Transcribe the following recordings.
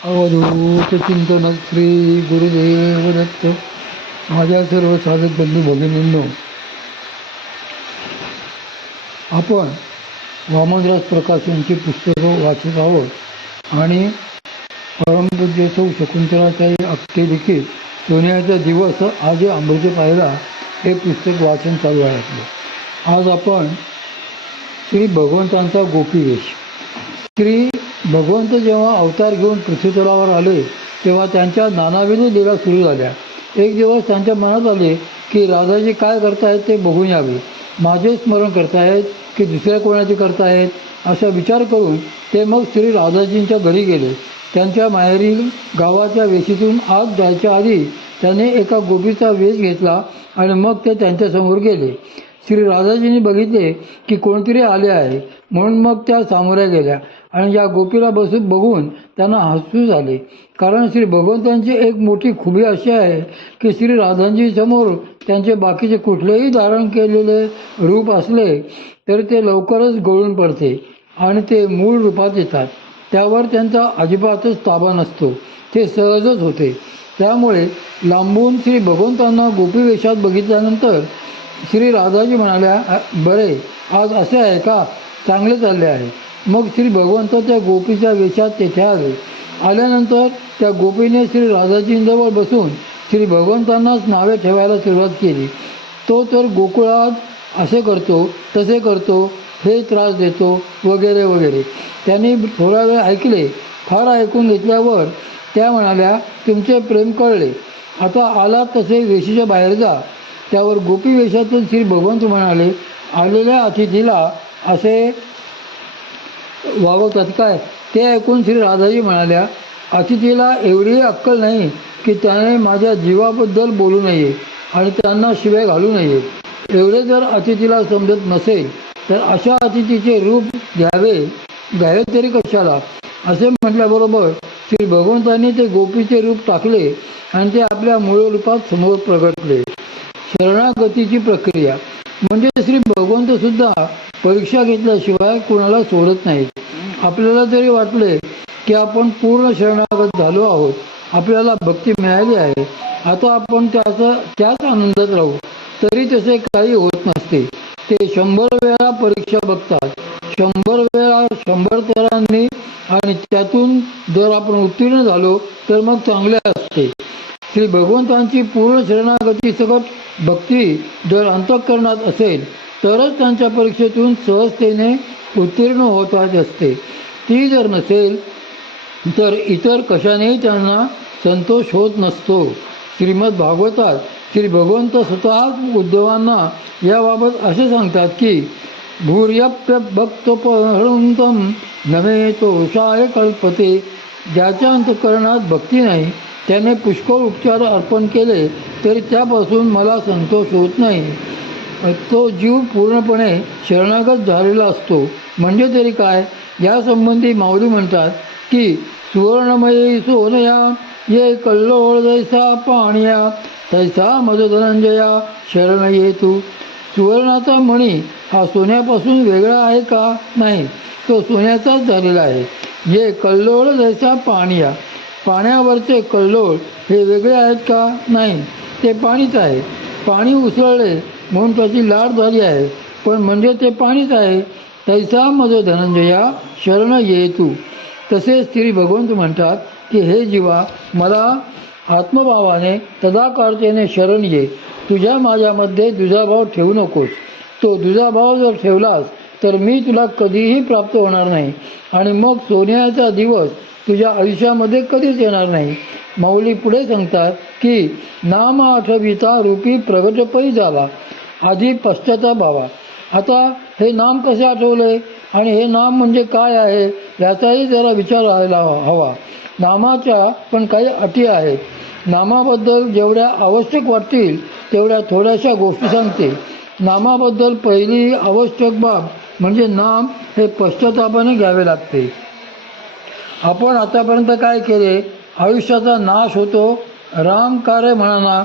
अवधूत चिंतन श्री गुरुदेव दत्त. माझ्या सर्व साधक बंधू भगिनींनो, आपण वामनराज प्रकाश यांची पुस्तकं वाचत आहोत आणि परमपूज्य सौ शकुंतलाताई आपटे लिखित सोन्याचा दिवस आज अमृत पाहिला हे पुस्तक वाचन चालू आहे आपलं. आज आपण श्री भगवंतांचा गोपीवेश. श्री भगवंत जेव्हा अवतार घेऊन पृथ्वीतलावर आले तेव्हा त्यांच्या नानाविध लीला सुरू झाल्या. एक दिवस त्यांच्या मनात आले की राधाजी काय करतायत ते बघून यावे. माझे स्मरण करतायत की दुसऱ्या कोणाचे करतायत असा विचार करून ते मग श्री राधाजींच्या घरी गेले. त्यांच्या माहेरी गावाच्या वेशीतून आत जायच्या आधी त्याने एका गोपीचा वेश घेतला आणि मग ते त्यांच्यासमोर गेले. श्री राधाजींनी बघितले की कोणतरी आले आहे म्हणून मग त्या सामोऱ्या गेल्या आणि या गोपीला बघून त्यांना हसू झाले. कारण श्री भगवंतांची एक मोठी खुबी अशी आहे की श्री राधांजीसमोर त्यांचे बाकीचे कुठलेही धारण केलेले रूप असले तर ते लवकरच गळून पडते आणि ते मूळ रूपात येतात. त्यावर त्यांचा अजिबातच ताबा नसतो. ते सहजच होते. त्यामुळे लांबून श्री भगवंतांना गोपी वेशात बघितल्यानंतर श्री राधाजी म्हणाल्या, बरे आज असे आहे का, चांगले चालले आहे. मग श्री भगवंत त्या गोपीच्या वेशात तेथे आले. आल्यानंतर त्या गोपीने श्री राधाजींजवळ बसून श्री भगवंतांनाच नावे ठेवायला सुरुवात केली. तो तर गोकुळात असे करतो, तसे करतो, हे त्रास देतो वगैरे वगैरे. त्यांनी थोडा वेळ ऐकले. फार ऐकून घेतल्यावर त्या म्हणाल्या, तुमचे प्रेम कळले, आता आलात तसे वेशीच्या बाहेर जा. त्यावर गोपी वेशातून श्री भगवंत म्हणाले, आलेल्या अतिथीला असे वागवतात काय. ते ऐकून श्री राधाजी म्हणाल्या, अतिथीला एवढी अक्कल नाही की त्याने माझ्या जीवाबद्दल बोलू नये आणि त्यांना शिव्या घालू नये. एवढे जर अतिथीला समजत नसेल तर अशा अतिथीचे रूप घ्यावे तरी कशाला. असे म्हटल्याबरोबर श्री भगवंतांनी ते गोपीचे रूप टाकले आणि ते आपल्या मूळ रूपात समोर प्रगटले. शरणागतीची प्रक्रिया म्हणजे श्री भगवंत सुद्धा परीक्षा घेतल्याशिवाय कुणाला सोडत नाहीत. आपल्याला जरी वाटले की आपण पूर्ण शरणागत झालो आहोत, आपल्याला भक्ती मिळाली आहे, आता आपण त्याच आनंदात राहू, तरी तसे काही होत नसते. ते 100 वेळा परीक्षा बघतात, 100 वेळा 100 तऱ्हांनी, आणि त्यातून जर आपण उत्तीर्ण झालो तर मग चांगले असते. श्री भगवंतांची पूर्ण शरणागती सकट भक्ती जर अंतःकरणात असेल तरच त्यांच्या परीक्षेतून सहजतेने उत्तीर्ण होता असते. ती जर नसेल तर इतर कशानेही त्यांना संतोष होत नसतो. श्रीमद भागवतात श्री भगवंत स्वतः उद्धवांना याबाबत असे सांगतात की भूर्यप्य भक्तोपहृतम नमे तोषाय कल्पते. ज्याच्या अंतःकरणात भक्ती नाही त्याने पुष्कळ उपचार अर्पण केले तरी त्यापासून मला संतोष होत नाही. तो जीव पूर्णपणे शरणागत झालेला असतो. म्हणजे तरी काय, यासंबंधी माऊली म्हणतात की सुवर्णमयी सोनया ये कल्लोळ जैसा पाणिया तैसा मज धनंजया शरण ये तू. सुवर्णाचा मणी हा सोन्यापासून वेगळा आहे का, नाही, तो सोन्याचाच झालेला आहे. ये कल्लोळ जैसा पाणिया, पाण्यावरचे कल्लोळ हे वेगळे आहेत का, नाही, ते पाणीच आहे. पाणी उसळले म्हणून त्याची लाट झाली आहे, पण म्हणजे ते पाणीच आहे. तैसा मज धनंजया शरण ये तू. तसेच श्री भगवंत म्हणतात की हे जीवा, मला आत्मभावाने तदाकारतेने शरण ये. तुझ्या माझ्यामध्ये दुजाभाव ठेवू नकोस. तो दुजाभाव जर ठेवलास तर मी तुला कधीही प्राप्त होणार नाही आणि मग सोन्याचा दिवस तुझ्या आयुष्यामध्ये कधीच येणार नाही. माऊली पुढे सांगतात की नाम आठविता रूपी प्रगटपै झाला, आधी पश्चाताप व्हावा. आता हे नाम कसे आठवले आणि हे नाम म्हणजे काय आहे याचाही जरा विचार व्हायला हवा. नामाच्या पण काही अटी आहेत. नामाबद्दल जेवढ्या आवश्यक वाटतील तेवढ्या थोड्याशा गोष्टी सांगते. नामाबद्दल पहिली आवश्यक बाब म्हणजे नाम हे पश्चातापाने घ्यावे लागते. आपण आतापर्यंत काय केले, आयुष्याचा नाश होतो, राम कार्य म्हणाना,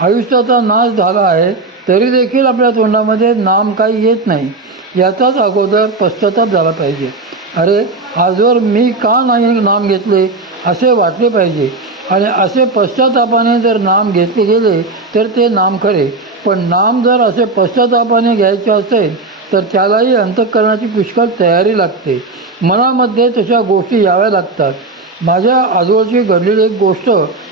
आयुष्याचा नाश झाला आहे तरी देखील आपल्या तोंडामध्ये नाम काही येत नाही. याचाच अगोदर पश्चाताप झाला पाहिजे. अरे आजवर मी का नाही नाम घेतले, असे वाटले पाहिजे. आणि असे पश्चातापाने जर नाम घेतले गेले तर ते नाम खरे. पण नाम जर असे पश्चातापाने घ्यायचे असेल तर त्यालाही अंतःकरणाची पुष्कळ तयारी लागते. मनामध्ये तशा गोष्टी याव्या लागतात. माझ्या आजवळची घडलेली एक गोष्ट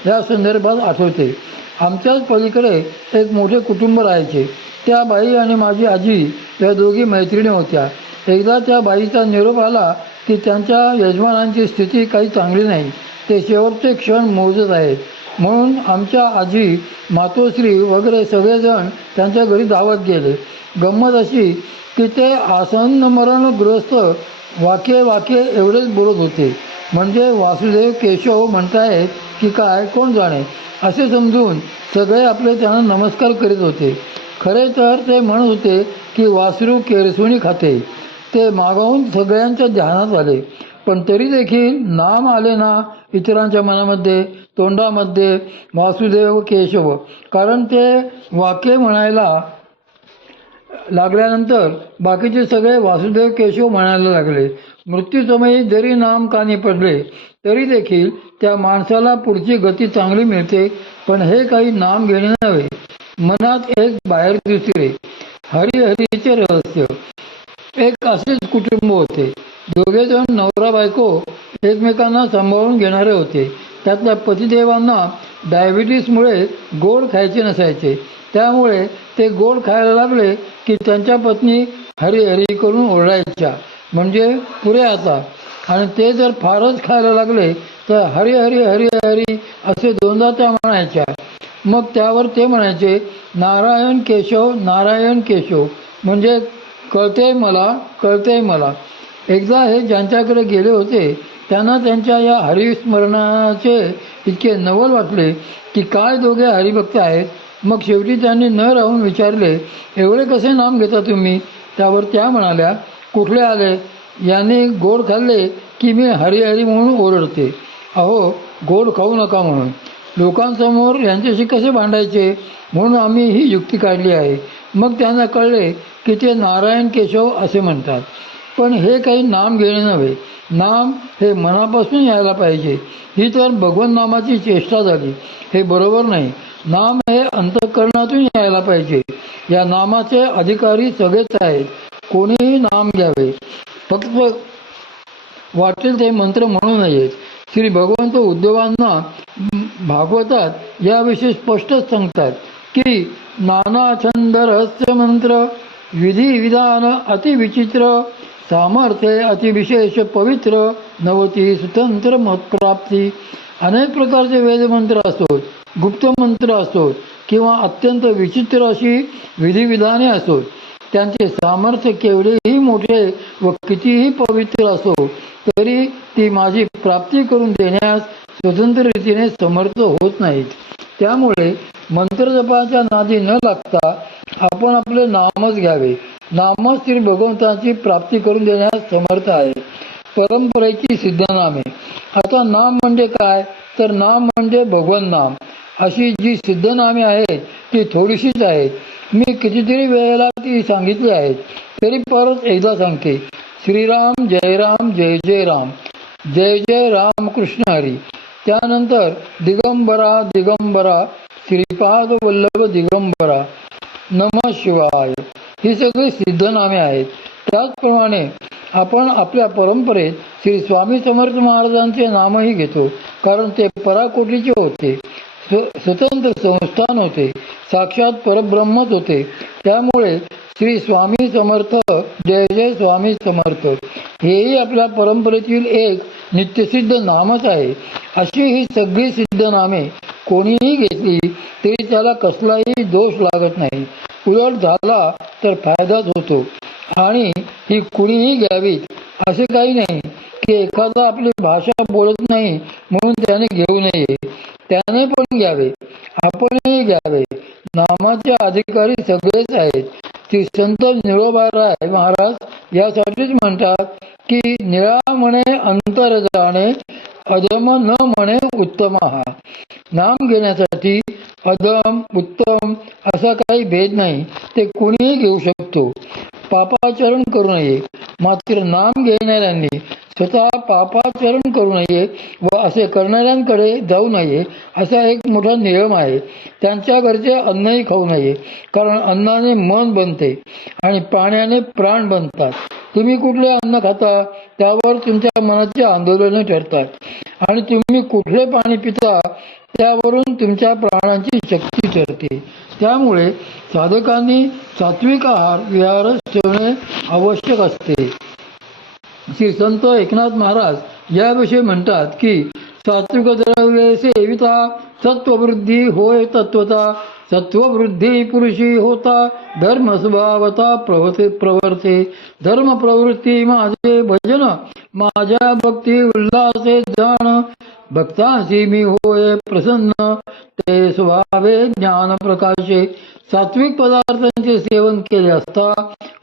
या संदर्भात आठवते. आमच्याच पलीकडे एक मोठे कुटुंब राहायचे. त्या बाई आणि माझी आजी या दोघी मैत्रिणी होत्या. एकदा त्या बाईचा निरोप आला की त्यांच्या यजमानांची स्थिती काही चांगली नाही, ते शेवटचे क्षण मोजत आहेत. म्हणून आमच्या आजी, मातोश्री वगैरे सगळेजण त्यांच्या घरी धावत गेले. गंमत अशी की ते आसन्न मरणग्रस्त वाक्ये एवढेच बोलत होते. म्हणजे वासुदेव केशव म्हणतायत की काय कोण जाणे, असे समजून सगळे आपले त्यांना नमस्कार करीत होते. खरे तर ते म्हणत होते की वासरू केरसुणी खाते. ते मागाहून सगळ्यांच्या ध्यानात आले. पण तरी देखील नाम आले ना इतरांच्या मनामध्ये, तोंडामध्ये वासुदेव केशव. कारण ते वाक्य म्हणायला लागल्यानंतर बाकीचे सगळे वासुदेव केशव म्हणायला लागले. मृत्यूसमयी जरी नाम कानी पडले तरी देखील त्या माणसाला पुढची गती चांगली मिळते. पण हे काही नाम घेणे नव्हे, मनात एक बाहेर दुसरे, हरिहरीचे रहस्य. एक असेच कुटुंब होते. दोघेजण नवरा बायको एकमेकांना सांभाळून घेणारे होते. त्यातल्या पतिदेवांना डायबिटीसमुळे गोड खायचे नसायचे. त्यामुळे ते गोड खायला लागले की त्यांच्या पत्नी हरिहरी करून ओरडायच्या, म्हणजे पुरे आता. आणि ते जर फारच खायला लागले तर हरिहरी हरिहरी असे दोनदा त्या म्हणायच्या. मग त्यावर ते म्हणायचे, नारायण केशव नारायण केशव, म्हणजे कळतेय मला कळतेय मला. एकदा हे ज्यांच्याकडे गेले होते त्यांना त्यांच्या या हरिस्मरणाचे इतके नवल वाटले की काय दोघे हरिभक्त आहेत. मग शेवटी त्यांनी न राहून विचारले, एवढे कसे नाम घेता तुम्ही? त्यावर त्या म्हणाल्या, कुठले आले? यांनी गोड खाल्ले की मी हरिहरी म्हणून ओरडते. अहो, गोड खाऊ नका म्हणून. लोकांसमोर यांच्याशी कसे भांडायचे म्हणून आम्ही ही युक्ती काढली आहे. मग त्यांना कळले की ते नारायण केशव असे म्हणतात. पण हे काही नाम घेणे नव्हे, नाम हे मनापासून यायला पाहिजे. ही तर भगवन नामाची चेष्टा झाली. हे बरोबर नाही. नाम हे अंतःकरणातून यायला पाहिजे. या नामाचे अधिकारी सगळेच आहेत. कोणीही नाम घ्यावे, फक्त वाटेल ते मंत्र म्हणू नयेत. श्री भगवंत उद्धवांना भागवतात याविषयी स्पष्टच सांगतात की नाना छंद रहस्य मंत्र विधी विधान अतिविचित्र सामर्थ्य अतिविशेष पवित्र नवती स्वतंत्र मतप्राप्ती. अनेक प्रकारचे वेदमंत्र असोत, गुप्त मंत्र असोत किंवा अत्यंत विचित्र अशी विधिविधाने असोत, त्यांचे सामर्थ्य केवढेही मोठे व कितीही पवित्र असो तरी ती माझी प्राप्ती करून देण्यास स्वतंत्र रीतीने समर्थ होत नाहीत. त्यामुळे मंत्रजपाच्या नादी न लागता आपण आपले नामच घ्यावे. नामच श्री भगवंताची प्राप्ती करून देण्यास समर्थ आहे. परंपरेची सिद्धनामे. आता नाम म्हणजे काय? तर नाम म्हणजे भगवन नाम. अशी जी सिद्धनामे आहेत ती थोडीशीच आहेत. मी कितीतरी वेळेला ती सांगितली आहेत, तरी परत एकदा सांगते. श्रीराम जय राम जय जय राम, जय जय राम कृष्ण हरी. त्यानंतर दिगंबरा दिगंबरा श्रीपाद वल्लभ दिगंबरा, नमः शिवाय. ही सगळी सिद्धनामे आहेत. त्याचप्रमाणे आपण आपल्या परंपरेत श्री स्वामी समर्थ महाराजांचे नामही घेतो, कारण ते पराकोटीचे होते, स्वतंत्र संस्थान होते, साक्षात परब्रह्मच होते. त्यामुळे श्री स्वामी समर्थ, जय जय स्वामी समर्थ हेही आपल्या परंपरेतील एक नित्यसिद्ध नामच आहे. अशी ही सगळी सिद्ध नामे कोणीही घेतली तरी त्याला कसलाही दोष लागत नाही. उलट झाला तर फायदाच होतो. आणि ही कुणीही घ्यावीत असे काही नाही की एखादा आपली भाषा बोलत नाही म्हणून त्याने घेऊ नये. त्याने पण घ्यावे, आपणही घ्यावे. नामाचे अधिकारी सगळेच आहेत. ती संत निळोबाराय महाराज यासाठीच म्हणतात की निळा म्हणे अंतर जाणे, अधम न म्हणे उत्तम. हा नाम घेण्यासाठी अधम उत्तम असा काही भेद नाही. ते कुणीही घेऊ शकतो. पापाचरण करू नये. मात्र नाम घेणाऱ्यांनी स्वतः पापाचरण करू नये व असे करणाऱ्यांकडे जाऊ नये असा एक मोठा नियम आहे. त्यांच्या घरचे अन्नही खाऊ नये, कारण अन्नाने मन बनते आणि पाण्याने प्राण बनतात. तुम्ही कुठले अन्न खाता त्यावर तुमच्या मनाचे आंदोलने ठरतात आणि तुम्ही कुठले पाणी पिता त्यावरून तुमच्या प्राणांची शक्ती ठरते. त्यामुळे साधकांनी सात्विक आहार विहारच ठेवणे आवश्यक असते. श्री संत एकनाथ महाराज याविषयी म्हणतात की सात्विक द्रव्ये सेविता सत्ववृद्धी होय तत्वता. सत्ववृद्धी पुरुषी होता धर्म स्वभावता प्रवर्ते. धर्म प्रवृत्ती माझे भजन माझ्या भक्ती उल्हासे जाण. भक्तांशी मी होय प्रसन्न ते स्वभावे ज्ञान प्रकाशे. सात्विक पदार्थांचे सेवन केले असता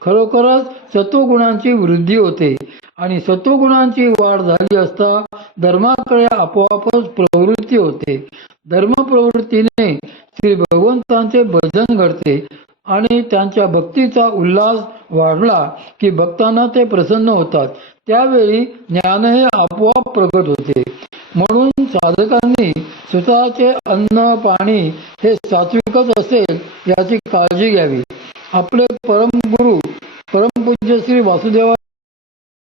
खरोखरच सत्वगुणांची वृद्धी होते आणि सत्वगुणांची वाढ झाली असता धर्माकडे आपोआपच प्रवृत्ती होते. धर्मप्रवृत्तीने श्री भगवंतांचे भजन घडते आणि त्यांच्या भक्तीचा उल्हास वाढला की भक्तांना ते प्रसन्न होतात. त्यावेळी ज्ञानही आपोआप प्रगट होते. म्हणून साधकांनी स्वतःचे अन्न पाणी हे सात्विकच असेल याची काळजी घ्यावी. आपले परमगुरु परमपूज्य श्री वासुदेव